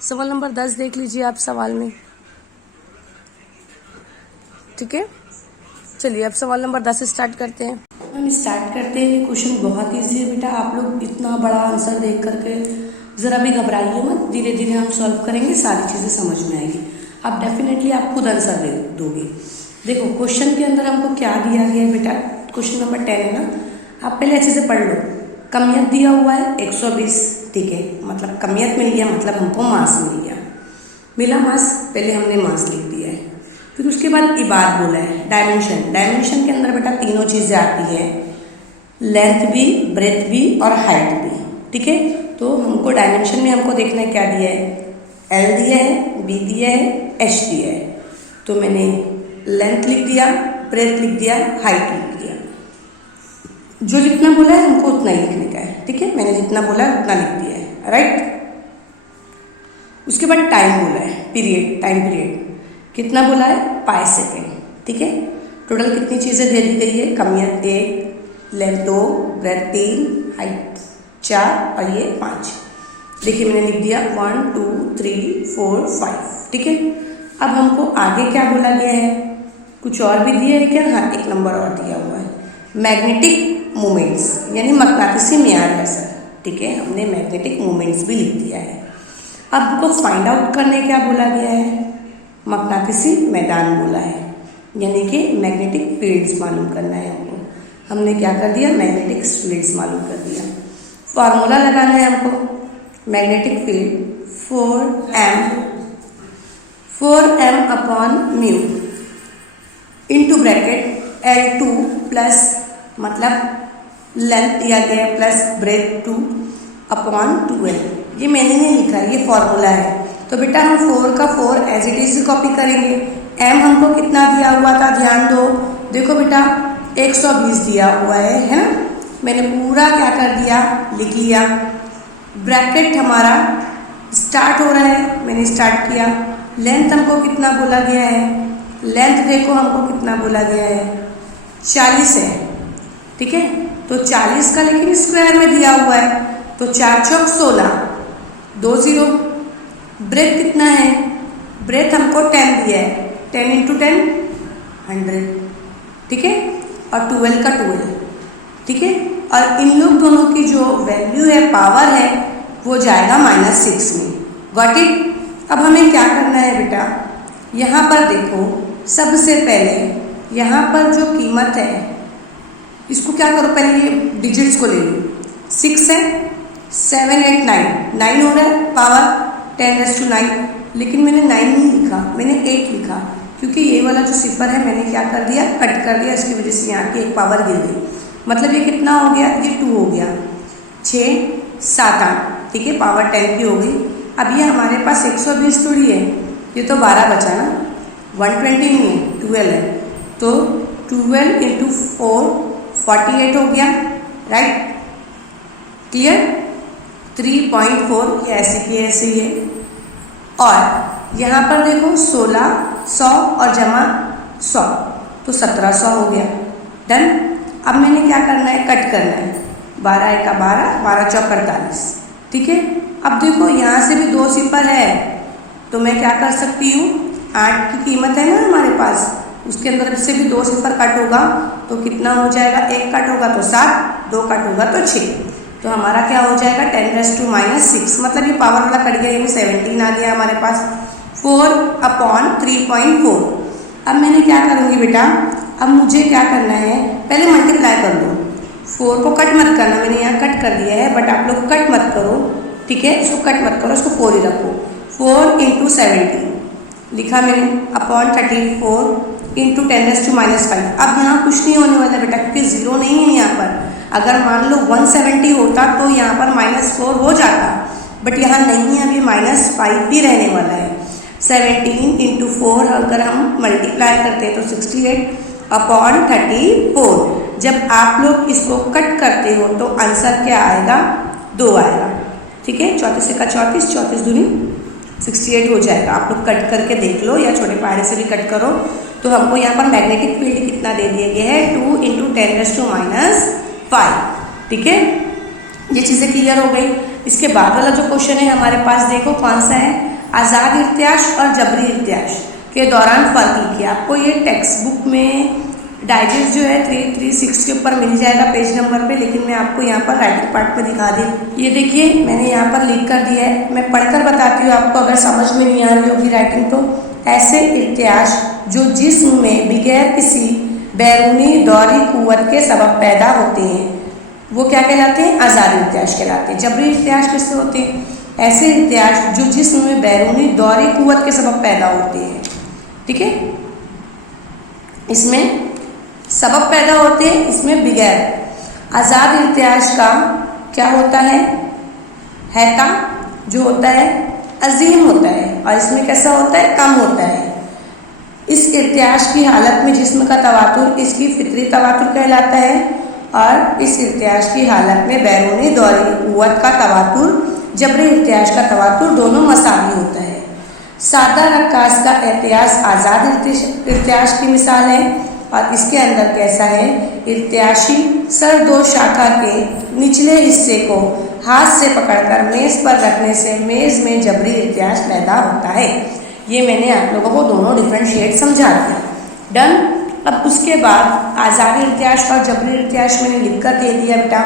सवाल नंबर 10 देख लीजिए आप सवाल में, ठीक है। चलिए अब सवाल नंबर 10 स्टार्ट करते हैं। हम स्टार्ट करते हैं। क्वेश्चन बहुत इजी है बेटा, आप लोग इतना बड़ा आंसर देख करके ज़रा भी घबराइए मत, धीरे धीरे हम सॉल्व करेंगे, सारी चीज़ें समझ में आएगी। आप डेफिनेटली आप खुद आंसर दे दोगे। देखो क्वेश्चन के अंदर हमको क्या दिया गया है बेटा, क्वेश्चन नंबर 10 है ना, आप पहले अच्छे से पढ़ लो। कमियत दिया हुआ है 120, ठीक है, मतलब कमियत मिल गया, मतलब हमको मास मिल गया। मिला मास, पहले हमने मास लिख दिया है। फिर उसके बाद इबाद बोला है, डायमेंशन। डायमेंशन के अंदर बेटा तीनों चीज़ें आती है, लेंथ भी, ब्रेथ भी और हाइट भी, ठीक है। तो हमको डायमेंशन में हमको देखना है क्या दिया है, L दिया है, B दिया है, H दिया है। तो मैंने लेंथ लिख दिया, ब्रेथ लिख दिया, हाइट लिख दिया। जो जितना बोला है हमको उतना ही लिखने का है, ठीक है। मैंने जितना बोला है उतना लिख दिया है, राइट। उसके बाद टाइम बोला है, पीरियड, टाइम पीरियड कितना बोला है, 5 सेकेंड, ठीक है। टोटल कितनी चीज़ें दे दी गई है, कमियत 1, लेंथ 2, ब्रेथ 3, हाइट 4 और ये 5। देखिए मैंने लिख दिया 1 2 3 4 5, ठीक है। अब हमको आगे क्या बोला गया है, कुछ और भी दिया है क्या, हाँ एक नंबर और दिया हुआ है, मैग्नेटिक मोमेंट्स यानी मकनातीसी म्यार है सर, ठीक है। हमने मैग्नेटिक मोमेंट्स भी लिख दिया है। अब हमको फाइंड आउट करने क्या बोला गया है, मकनातीसी मैदान बोला है, यानी कि मैग्नेटिक फील्ड्स मालूम करना है हमको। हमने क्या कर दिया, मैग्नेटिक फील्ड्स मालूम कर दिया। फॉर्मूला लगाना है हमको, magnetic field 4m upon mu into bracket L2 plus, मतलब लेंथ दिया गया प्लस ब्रेथ 2 अपॉन 12। ये मैंने नहीं लिखा, ये फॉर्मूला है। तो बेटा हम 4 का 4 एज इट इज कॉपी करेंगे। m हमको कितना दिया हुआ था, ध्यान दो, देखो बेटा 120 दिया हुआ है ना। मैंने पूरा क्या कर दिया, लिख लिया। ब्रैकेट हमारा स्टार्ट हो रहा है, मैंने स्टार्ट किया। लेंथ हमको कितना बोला गया है, लेंथ देखो हमको कितना बोला गया है 40 है, ठीक है। तो 40 का लेकिन स्क्वायर में दिया हुआ है, तो 4 चौक 16, 2 0। ब्रेथ कितना है, ब्रेथ हमको 10 दिया है, 10 इंटू 10 100, ठीक है। और 12 का 12, ठीक है। और इन लोग दोनों की जो वैल्यू है, पावर है, वो जाएगा -6 में। Got it. अब हमें क्या करना है बेटा, यहाँ पर देखो सबसे पहले यहाँ पर जो कीमत है, इसको क्या करो, पहले ये डिजिट्स को ले लो। 6 है, 7 8 9 हो रहा है, पावर 10⁻⁹, लेकिन मैंने 9 नहीं लिखा, मैंने 8 लिखा, क्योंकि ये वाला जो सिफर है मैंने क्या कर दिया, कट कर दिया, इसकी वजह से यहाँ की एक पावर गिर गई। मतलब ये कितना हो गया, ये 2 हो गया, 6 7 8, ठीक है, पावर 10 की हो गई। अब ये हमारे पास 120 थोड़ी है, ये तो 12 बचा ना, 120 नहीं है, 12 है। तो 12 इंटू 4 48 हो गया, राइट, क्लियर। 3.4 ये ऐसे की ऐसे ही है। और यहाँ पर देखो 16 100 और जमा 100, तो 1700 हो गया, डन। अब मैंने क्या करना है, कट करना है, 12 1 12, 12 चौक 48, ठीक है। अब देखो यहाँ से भी 2 सिफर है, तो मैं क्या कर सकती हूँ, 8 की कीमत है ना हमारे पास, उसके अंदर से भी 2 सिफर कट होगा, तो कितना हो जाएगा, 1 कट होगा तो 7, 2 कट होगा तो 6, तो हमारा क्या हो जाएगा 10⁻⁻⁶, मतलब ये पावर वाला कट गया, यानी 17 आ गया हमारे पास। 4/3.4। अब मैंने क्या करूँगी बेटा, अब मुझे क्या करना है, पहले मल्टीप्लाई कर दो। 4 को कट मत करना, मैंने यहाँ कट कर दिया है, बट आप लोग कट मत करो, ठीक है, इसको कट मत करो, इसको 4 ही रखो। 4 इंटू 70 लिखा मैंने, अपॉन 34 इंटू 10⁻⁵। अब यहाँ कुछ नहीं होने वाला बेटा, क्योंकि 0 नहीं है यहाँ पर। अगर मान लो 170 होता तो यहाँ पर -4 हो जाता, बट यहाँ नहीं है, अभी -5 भी रहने वाला है। 17 इंटू 4 अगर हम मल्टीप्लाई करते हैं तो 68/34। जब आप लोग इसको कट करते हो तो आंसर क्या आएगा? 2 आएगा। ठीक है, 34 का 34, 34 दूनी 68 हो जाएगा। आप लोग कट करके देख लो या छोटे पहाड़े से भी कट करो। तो हमको यहाँ पर मैग्नेटिक फील्ड कितना दे दिया गया है? 2 × 10⁻⁵। ठीक है, ये चीज़ें क्लियर हो गई। इसके बाद वाला जो क्वेश्चन है हमारे पास, देखो कौन सा है? आज़ाद इर्त्याश और जबरी इर्त्याश के दौरान फ़र्क लिखिए। आपको ये टेक्स्ट बुक में डाइजेस्ट जो है 336 के ऊपर मिल जाएगा पेज नंबर पे, लेकिन मैं आपको यहाँ पर राइटिंग पार्ट में दिखा दी। ये देखिए मैंने यहाँ पर लिख कर दिया है, मैं पढ़कर बताती हूँ आपको, अगर समझ में नहीं आ रही होगी राइटिंग तो। ऐसे इर्त्याश जो जिस्म में बगैर किसी बैरूनी दौरी कुव्वत के सबब पैदा होते हैं वो क्या कहलाते हैं? आज़ाद इर्त्याश कहलाते हैं। जबरी इर्त्याश किससे होते हैं? ऐसे इर्त्याश जो जिस्म में बैरूनी दौरी कुव्वत के सबब पैदा होते हैं। ठीक है, इसमें सबब पैदा होते हैं, इसमें बगैर। आज़ाद इर्त्याश का क्या होता है? हैता जो होता है अजीम होता है, और इसमें कैसा होता है? कम होता है। इस इर्त्याश की हालत में जिस्म का तवातुर इसकी फितरी तवातुर कहलाता है, और इस इर्त्याश की हालत में बैरूनी दौरी कुव्वत का तवातुर जबरी इर्त्याश का तवातुर दोनों मसावी होता है। सादा रक्कास का इर्त्याश आज़ाद इर्त्याश की मिसाल है, और इसके अंदर कैसा है? इर्त्याशी सर दो शाखा के निचले हिस्से को हाथ से पकड़कर मेज़ पर रखने से मेज़ में जबरी इर्त्याश पैदा होता है। ये मैंने आप लोगों को दोनों डिफरेंशिएट समझा दिया। डन। अब उसके बाद आज़ाद इर्त्याश और जबरी इर्त्याश मैंने लिख कर दे दिया बेटा।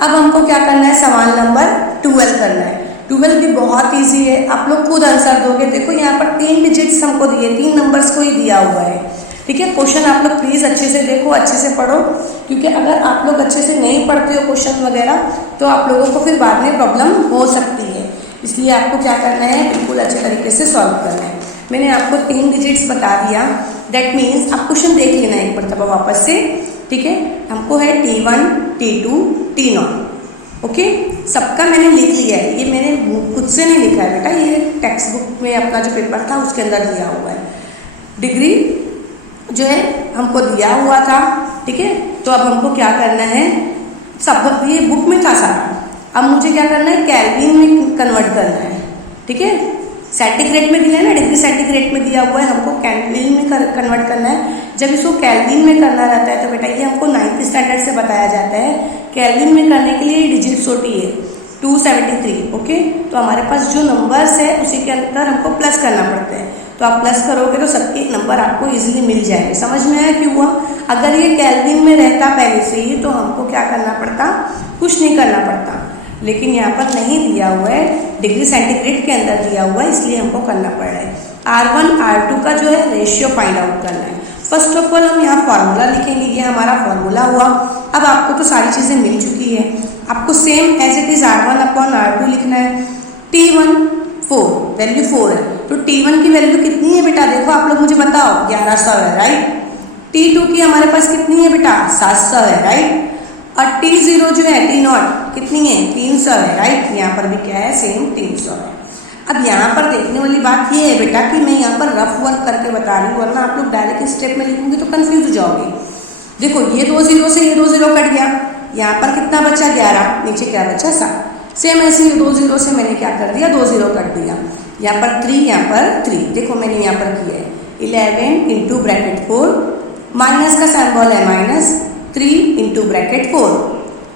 अब हमको क्या करना है? सवाल नंबर 12 करना है। 12 भी बहुत ईजी है, आप लोग खुद आंसर दोगे। देखो यहाँ पर 3 डिजिट्स हमको दिए, 3 नंबर्स को ही दिया हुआ है। ठीक है, क्वेश्चन आप लोग प्लीज़ अच्छे से देखो, अच्छे से पढ़ो, क्योंकि अगर आप लोग अच्छे से नहीं पढ़ते हो क्वेश्चन वगैरह तो आप लोगों को फिर बाद में प्रॉब्लम हो सकती है। इसलिए आपको क्या करना है? बिल्कुल अच्छे तरीके से सॉल्व करना है। मैंने आपको 3 डिजिट्स बता दिया, दैट मीन्स आप क्वेश्चन देख लेना एक मरतबा वापस से। ठीक है, हमको है T1, T2, T0। ओके, सबका मैंने लिख लिया है, ये मैंने खुद से नहीं लिखा है बेटा, ये टेक्स्ट बुक में अपना जो पेपर था उसके अंदर दिया हुआ है। डिग्री जो है हमको दिया हुआ था। ठीक है, तो अब हमको क्या करना है? सब ये बुक में था सारा, अब मुझे क्या करना है? केल्विन में कन्वर्ट करना है। ठीक है, सेंटीग्रेड में दिया है ना, डिग्री सेंटीग्रेड में दिया हुआ है, हमको केल्विन में कन्वर्ट करना है। जब इसको केल्विन में करना रहता है तो बेटा ये हमको 9th स्टैंडर्ड से बताया जाता है। केल्विन में करने के लिए डिजिट्स होती है 273। ओके, तो हमारे पास जो नंबर्स है उसी के अंदर हमको प्लस करना पड़ता है, तो आप प्लस करोगे तो सबके नंबर आपको इजीली मिल जाएंगे। समझ में आया क्यों हुआ? अगर ये केल्विन में रहता पहले से ही तो हमको क्या करना पड़ता? कुछ नहीं करना पड़ता, लेकिन यहाँ पर नहीं दिया हुआ है, डिग्री सेंटीग्रेड के अंदर दिया हुआ है, इसलिए हमको करना पड़ रहा है। R1 R2 का जो है रेशियो फाइंड आउट करना है। फर्स्ट ऑफ ऑल हम यहाँ फार्मूला लिखेंगे, ये हमारा फार्मूला हुआ। अब आपको तो सारी चीज़ें मिल चुकी है, आपको same as it is R1/R2 लिखना है। T1 4, वैल्यू 4 है, तो T1 की वैल्यू कितनी है बेटा? देखो आप लोग मुझे बताओ, 1100 है, राइट। T2 की हमारे पास कितनी है बेटा? 700 है, राइट। और T0 जो है T0 कितनी है? 300 है, राइट। यहाँ पर भी क्या है? सेम 300 है। अब यहाँ पर देखने वाली बात ये है बेटा कि मैं यहाँ पर रफ वर्क करके बता रही हूँ, वरना आप लोग डायरेक्ट स्टेप में लिखोगे तो कंफ्यूज हो जाओगे। देखो ये 2 0 से ये 2 0 कट गया, यहाँ पर कितना बचा? 11, नीचे क्या बचा? 7। सेम ऐसे ही 2 0 से मैंने क्या कर दिया? 2 0 कट दिया, यहाँ पर 3, यहाँ पर 3। देखो मैंने यहाँ पर किया है 11 इंटू ब्रैकेट 4, माइनस का सिंबल है minus, 3 into bracket 4,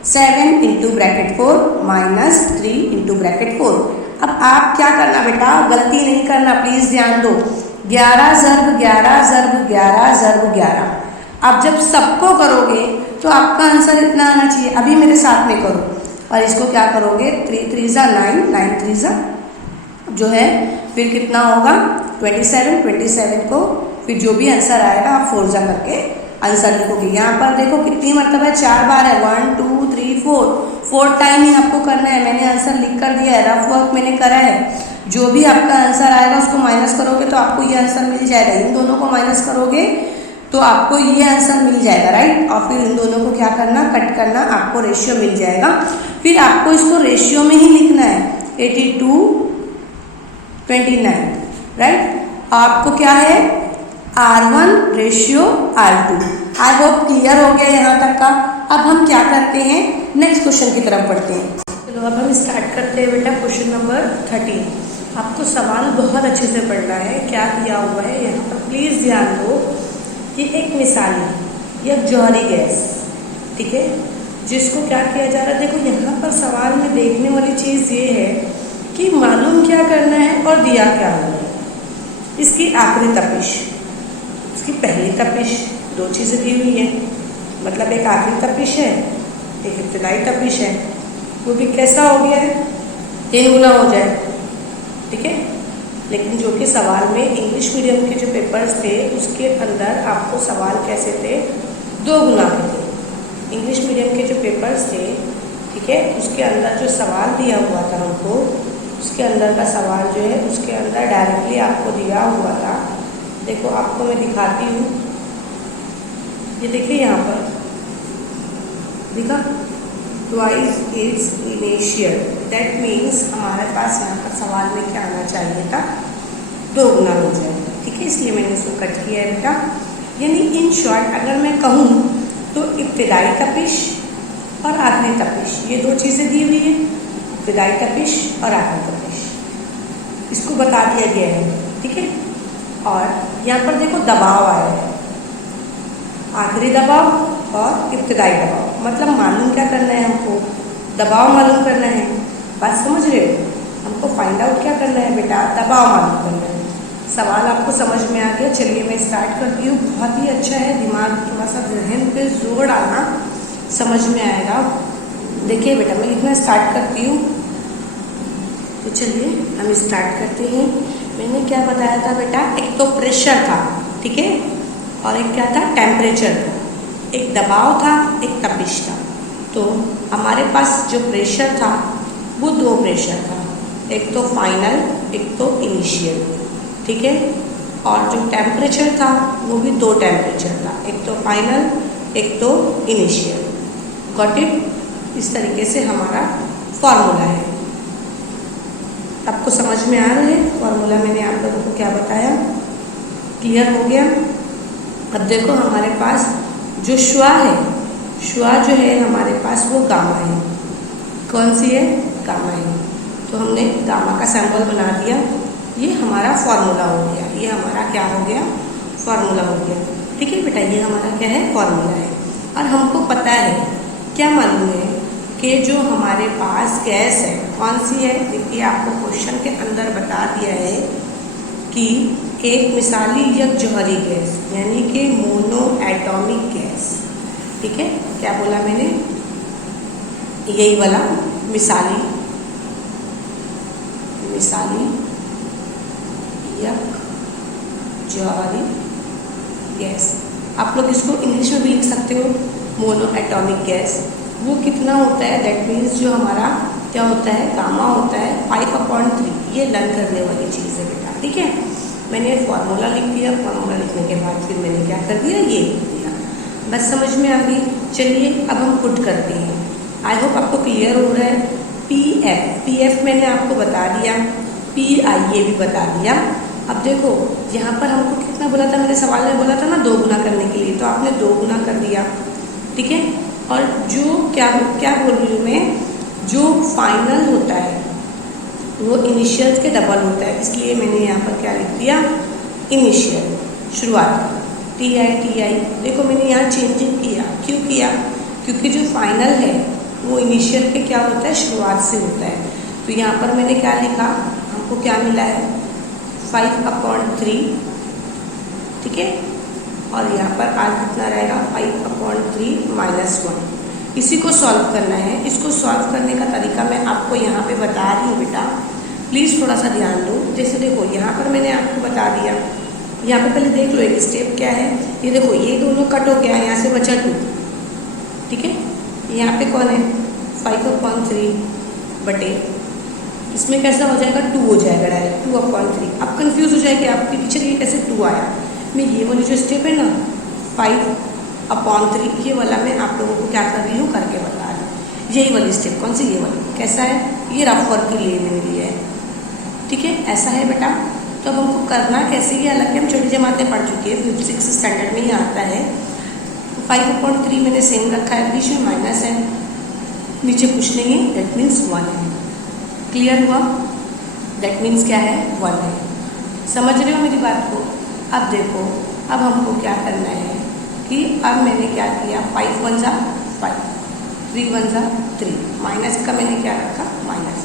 7 into bracket 4 minus 3 into bracket 4। अब आप क्या करना बेटा? गलती नहीं करना, प्लीज़ ध्यान दो। 11 ज़र्ब 11 ज़र्ब 11 ज़र्ब 11। आप जब सबको करोगे तो आपका आंसर इतना आना चाहिए। अभी मेरे साथ में करो और इसको क्या करोगे? 3 3 ज़ा 9, 9 3 ज़ा जो है फिर कितना होगा? 27, 27 को फिर जो भी आंसर आएगा आप 4 ज़ा करके आंसर लिखोगे। यहाँ पर देखो कितनी मरतबा है? 4 बार है, 1 2 3 4 टाइम ही आपको करना है। मैंने आंसर लिख कर दिया है, रफ वर्क मैंने करा है। जो भी आपका आंसर आएगा उसको माइनस करोगे तो आपको ये आंसर मिल जाएगा। इन दोनों को माइनस करोगे तो आपको ये आंसर मिल जाएगा, राइट। और फिर इन दोनों को क्या करना? कट करना, आपको रेशियो मिल जाएगा। फिर आपको इसको रेशियो में ही लिखना है। 82 29, राइट। आपको क्या है R1 ratio R2। I hope clear हो गया यहाँ तक का। अब हम क्या करते हैं, नेक्स्ट क्वेश्चन की तरफ बढ़ते हैं। चलो अब हम स्टार्ट करते हैं बेटा क्वेश्चन नंबर 13। आपको सवाल बहुत अच्छे से पढ़ना है, क्या दिया हुआ है यहाँ पर प्लीज़ ध्यान दो कि एक मिसाली या जौहरी गैस, ठीक है, जिसको क्या किया जा रहा है। देखो यहाँ पर सवाल में देखने वाली चीज़ ये है कि मालूम क्या करना है और दिया क्या हुआ है। इसकी आखिरी तपिश, इसकी पहली तपिश, दो चीज़ें दी हुई हैं, मतलब एक आखिरी तपिश है, एक इब्तिदाई तपिश है। वो भी कैसा हो गया है, 3 गुना हो जाए, ठीक है। लेकिन जो कि सवाल में इंग्लिश मीडियम के जो पेपर्स थे उसके अंदर आपको सवाल कैसे थे, 2 गुना के थे। इंग्लिश मीडियम के जो पेपर्स थे, ठीक है, उसके अंदर जो सवाल दिया हुआ था हमको, उसके अंदर का सवाल जो है उसके अंदर डायरेक्टली आपको दिया हुआ था। देखो आपको मैं दिखाती हूँ, ये देखिए यहाँ पर दिखा, twice its initial, that means हमारे पास यहाँ पर सवाल में क्या आना चाहिए था, 2 गुना हो जाए, ठीक है। इसलिए मैंने इसको कट किया है बेटा। यानी इन शॉर्ट अगर मैं कहूँ तो इब्तिदाई तपिश और आखिरी तपिश, ये 2 चीज़ें दी हुई है, इब्तिदाई तपिश और आखिरी तपिश, इसको बता दिया गया है, ठीक है। और यहाँ पर देखो दबाव आया है, आखिरी दबाव और इब्तिदाई दबाव, मतलब मालूम क्या करना है हमको, दबाव मालूम करना है। बात समझ रहे हो, हमको फाइंड आउट क्या करना है बेटा, दबाव मालूम करना है। सवाल आपको समझ में आ गया। चलिए मैं स्टार्ट करती हूँ। बहुत ही अच्छा है, दिमाग थोड़ा सा जहन पे जोर डालना, समझ में आएगा। देखिए बेटा मैं लिखना स्टार्ट करती हूँ, तो चलिए हम स्टार्ट करते हैं। मैंने क्या बताया था बेटा, एक तो प्रेशर था, ठीक है, और एक क्या था, टेम्परेचर था, एक दबाव था, एक तपिश था। तो हमारे पास जो प्रेशर था वो 2 प्रेशर था, एक तो फाइनल, एक तो इनिशियल, ठीक है। और जो टेम्परेचर था वो भी 2 टेम्परेचर था, एक तो फाइनल, एक तो इनिशियल। Got it. इस तरीके से हमारा फॉर्मूला है। आपको समझ में आ रहा है फॉर्मूला, मैंने आप लोगों को क्या बताया, क्लियर हो गया। अब देखो हमारे पास जो श्वा है, श्वा जो है हमारे पास वो गामा है। कौन सी है, गामा है। तो हमने गामा का सिंबल बना दिया, ये हमारा फॉर्मूला हो गया, ये हमारा क्या हो गया, फॉर्मूला हो गया, ठीक है बेटा। ये हमारा क्या है, फॉर्मूला है। और हमको पता है, क्या मालूम है कि जो हमारे पास गैस है कौन सी है। देखिए आपको क्वेश्चन के अंदर बता दिया है कि एक मिसाली या जौहरी गैस, यानी कि मोनो एटॉमिक गैस, ठीक है। क्या बोला मैंने, यही वाला मिसाली, मिसाली या जौहरी गैस। आप लोग इसको इंग्लिश में भी लिख सकते हो, मोनो एटॉमिक गैस। वो कितना होता है, दैट मीन्स जो हमारा क्या होता है, गामा होता है 5/3। ये लर्न करने वाली चीज़ है बेटा, ठीक है। मैंने फार्मूला लिख दिया, फार्मूला लिखने के बाद फिर मैंने क्या कर दिया, ये लिख दिया। बस समझ में आ गई। चलिए अब हम पुट करते हैं। आई होप आपको क्लियर हो रहा है। पी एफ मैंने आपको बता दिया, PI ये भी बता दिया। अब देखो यहाँ पर हमको कितना बोला था, मेरे सवाल में बोला था ना 2 गुना करने के लिए, तो आपने 2 गुना कर दिया, ठीक है। और जो क्या बोल रही हूँ मैं, जो फाइनल होता है वो इनिशियल के डबल होता है, इसलिए मैंने यहाँ पर क्या लिख दिया, इनिशियल, शुरुआत, TI। देखो मैंने यहाँ चेंजिंग किया, क्यों किया, क्योंकि जो फाइनल है वो इनिशियल के क्या होता है, शुरुआत से होता है। तो यहाँ पर मैंने क्या लिखा, हमको क्या मिला है, 5/3, ठीक है। और यहाँ पर आज कितना रहेगा, 5/3 - 1। इसी को सॉल्व करना है। इसको सॉल्व करने का तरीका मैं आपको यहाँ पे बता रही हूँ बेटा, प्लीज़ थोड़ा सा ध्यान दो। जैसे देखो यहाँ पर मैंने आपको बता दिया, यहाँ पे पहले देख लो एक स्टेप क्या है। ये देखो ये दोनों कट हो गया, यहाँ से बचा 2, ठीक है। यहाँ पे कौन है, 5/3 बटे, इसमें कैसा हो जाएगा, 2 हो जाएगा डायरेक्ट, 2/3। अब कंफ्यूज हो जाएगा आपके पीछे ये कैसे 2 आया। मैं ये वाली जो स्टेप है ना 5/3, ये वाला मैं आप लोगों को क्या कर रही हूँ, करके बता रही हूँ। यही वाली स्टेप, कौन सी, ये वाली, कैसा है, ये रफ वर्क के लिए मैंने लिया है, ठीक है, ऐसा है बेटा। तो अब हमको करना कैसे, ये हालांकि हम छोटी जमातें पढ़ चुकी है, 5th-6th स्टैंडर्ड में ही आता है। तो 5/3 मैंने सेम रखा है, बीच में माइनस है, नीचे कुछ नहीं है, दैट मीन्स 1 है। क्लियर हुआ, दैट मीन्स क्या है, 1 है। समझ रहे हो मेरी बात को। अब देखो, अब हमको क्या करना है कि अब मैंने क्या किया, 5 1 जा 5, 3 1 जा 3, माइनस का मैंने क्या रखा, माइनस।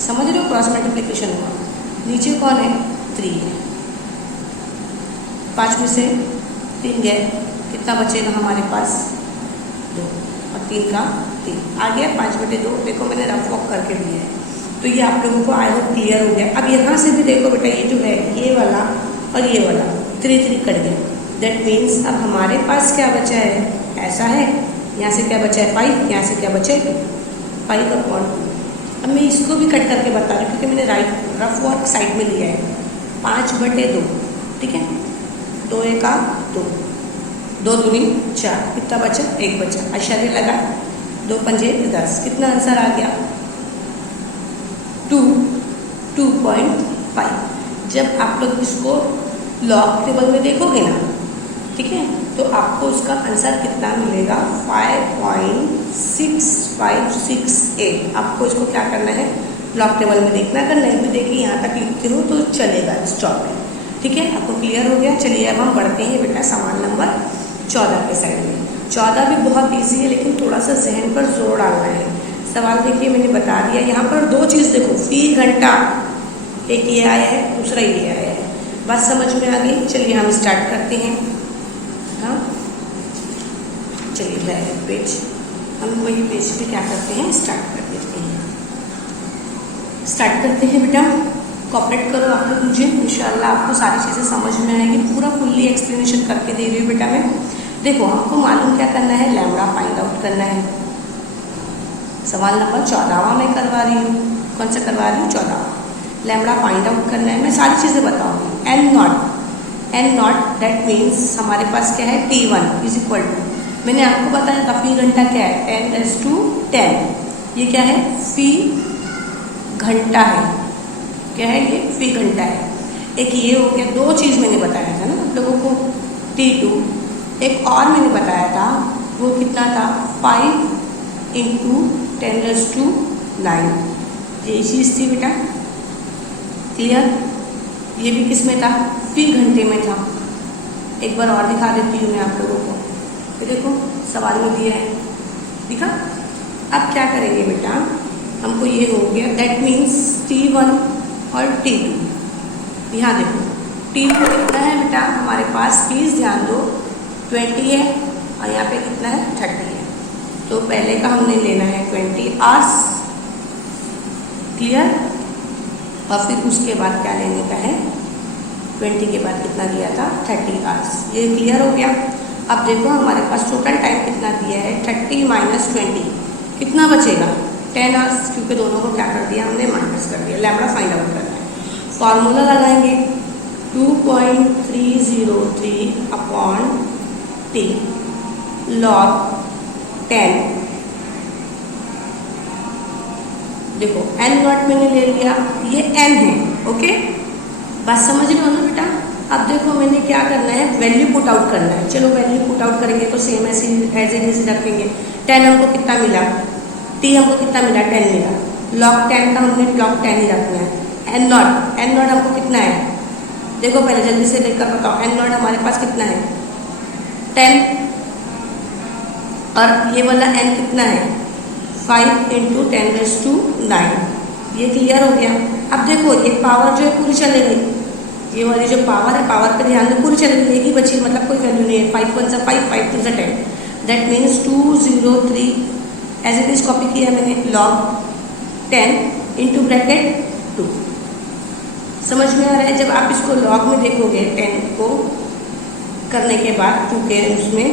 समझ रहे हो, क्रॉस मल्टीप्लिकेशन हुआ। नीचे कौन है, 3 है, 5 में से 3 गए, कितना बचेगा हमारे पास, 2, और 3 का 3 आ गया, 5/2। देखो मैंने रफ वॉक करके दिया है, तो ये आप लोगों को आई होप क्लियर हो गया। अब यहाँ से भी देखो बेटा, ये जो है ये वाला और ये वाला 3 3 कट गया, दैट मीन्स अब हमारे पास क्या बचा है, ऐसा है, यहाँ से क्या बचा है 5, यहाँ से क्या बचा है 5/2। अब मैं इसको भी कट करके बता रही हूँ क्योंकि मैंने रफ वर्क साइड में लिया है, 5/2, ठीक है, 2 1 2, 2 दूनी 4, कितना बचा, 1 बचा, आश्चर्य लगा, 2 पंजे 10, कितना आंसर आ गया, 2.5। जब आप लोग इसको लॉग टेबल में देखोगे ना, ठीक है, तो आपको उसका आंसर कितना मिलेगा, 5.6568। आपको इसको क्या करना है, लॉग टेबल में देखना, अगर नहीं भी देखिए यहाँ तक लिखते हो तो चलेगा स्टॉप में, ठीक है, आपको क्लियर हो गया। चलिए अब हम बढ़ते हैं बेटा सवाल नंबर 14 के साइड में। 14 भी बहुत ईजी है, लेकिन थोड़ा सा जहन पर जोर डालना है। सवाल देखिए मैंने बता दिया, यहाँ पर 2 चीज़ देखो, फी घंटा, एक ये आया है, दूसरा ये आया है, बात समझ में आ गई। चलिए हम स्टार्ट करते हैं। हाँ चलिए डायरेक्ट पेज, हम वही पेज पे क्या करते हैं, स्टार्ट कर देते हैं। स्टार्ट करते हैं बेटा, कॉपरेट करो आप लोग मुझे, इंशाल्लाह आपको सारी चीज़ें समझ में आएगी। पूरा फुल्ली एक्सप्लेनेशन करके दे रही हूँ बेटा मैं। देखो हमको मालूम क्या करना है, लैम्बडा फाइंड आउट करना है। सवाल नंबर 14वां मैं करवा रही हूँ, कौन सा करवा रही हूँ, 14वां। लैम्बडा फाइंड आउट करना है, मैं सारी चीज़ें बताऊँगी। एन नॉट दैट मीन्स हमारे पास क्या है, T1 इज इक्वल टू, मैंने आपको बताया था फी घंटा क्या है, 10⁻10। ये क्या है, फी घंटा है, क्या है ये, फी घंटा है। एक ये हो गया, 2 चीज़ मैंने बताया था ना आप लोगों को, T2। एक और मैंने बताया था, वो कितना था, 5 × 10⁻9। ये चीज़ थी बेटा, क्लियर। ये भी किस में था, फी घंटे में था। एक बार और दिखा देती हूँ मैं आप लोगों को, तो देखो सवाल में दिया है, दिखा। अब क्या करेंगे बेटा, हमको ये हो गया, दैट मीन्स T1 और T2। यहाँ देखो T2 कितना है बेटा हमारे पास, प्लीज़ ध्यान दो, 20 है, और यहाँ पे कितना है, 30 है। तो पहले का हमने लेना है 20 आवर्स, क्लियर। और फिर उसके बाद क्या लेने का है, 20 के बाद कितना दिया था, 30 आवर्स। ये क्लियर हो गया। अब देखो हमारे पास टोटल टाइम कितना दिया है, 30 - 20, कितना बचेगा, 10 आवर्स, क्योंकि दोनों को क्या कर दिया हमने, माइनस कर दिया। लैम्बडा फाइंड आउट करना है, फॉर्मूला लगाएंगे, 2.303/T log 10। देखो n नॉट मैंने ले लिया, ये n है, ओके, बात समझ रहे हो ना बेटा। अब देखो मैंने क्या करना है, वैल्यू पुट आउट करना है। चलो वैल्यू पुट आउट करेंगे तो सेम ऐसे एज इट इज रखेंगे। 10 हमको कितना मिला, t हमको कितना मिला, 10 मिला, log 10 का हमने log 10 ही रखना है। n नॉट हमको कितना है, देखो पहले जल्दी से लेकर बताओ, n नॉट हमारे पास कितना है, 10, और ये वाला n कितना है, 5 × 10⁻9। ये क्लियर हो गया। अब देखो ये पावर जो है पूरी चले गई, ये वाली जो पावर है, पावर पे ध्यान दो, पूरी चले गई, एक ही बची, मतलब कोई वैल्यू नहीं है। 5 1 5, 5 2 10, that means 203 as it is copy किया मैंने, log 10 × ब्रैकेट 2। समझ में आ रहा है। जब आप इसको लॉग में देखोगे 10 को करने के बाद, क्योंकि उसमें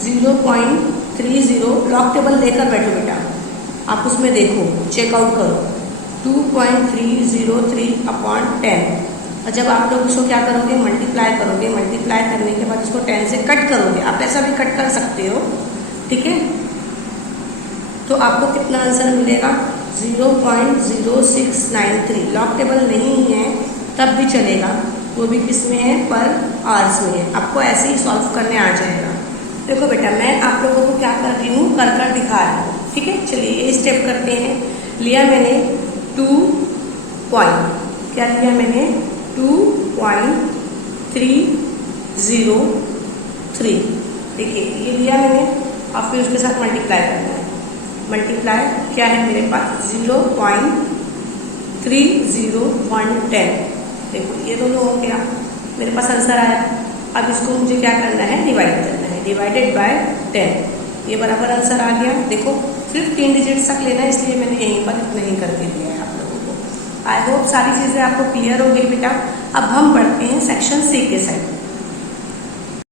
0.30 लॉग टेबल लेकर बैठो बेटा, आप उसमें देखो, चेकआउट करो, 2.303/10। और जब आप लोग इसको क्या करोगे, मल्टीप्लाई करोगे, मल्टीप्लाई करने के बाद इसको 10 से कट करोगे, आप ऐसा भी कट कर सकते हो, ठीक है। तो आपको कितना आंसर मिलेगा 0.0693। लॉग टेबल नहीं है तब भी चलेगा, वो भी किस में है, पर आवर्स में है। आपको ऐसे ही सॉल्व करने आ जाएगा। देखो बेटा, मैं आप लोगों को क्या कर रही हूँ, कर दिखा रही हूँ, ठीक है। चलिए ये स्टेप करते हैं। लिया मैंने 2 पॉइंट, क्या लिया मैंने 2.303। देखिए ये लिया मैंने और फिर उसके साथ मल्टीप्लाई करना है। मल्टीप्लाई क्या है मेरे पास 0.30110। देखो ये दोनों हो गया, मेरे पास आंसर आया। अब इसको मुझे क्या करना है, डिवाइड करना है। डिवाइडेड बाय 10, ये बराबर आंसर आ गया। देखो सिर्फ 3 डिजिट्स तक लेना है, इसलिए मैंने यहीं पर इतना ही करके दिया है आप लोगों को। आई होप सारी चीज़ें आपको क्लियर हो गई बेटा। अब हम बढ़ते हैं सेक्शन सी के साइड।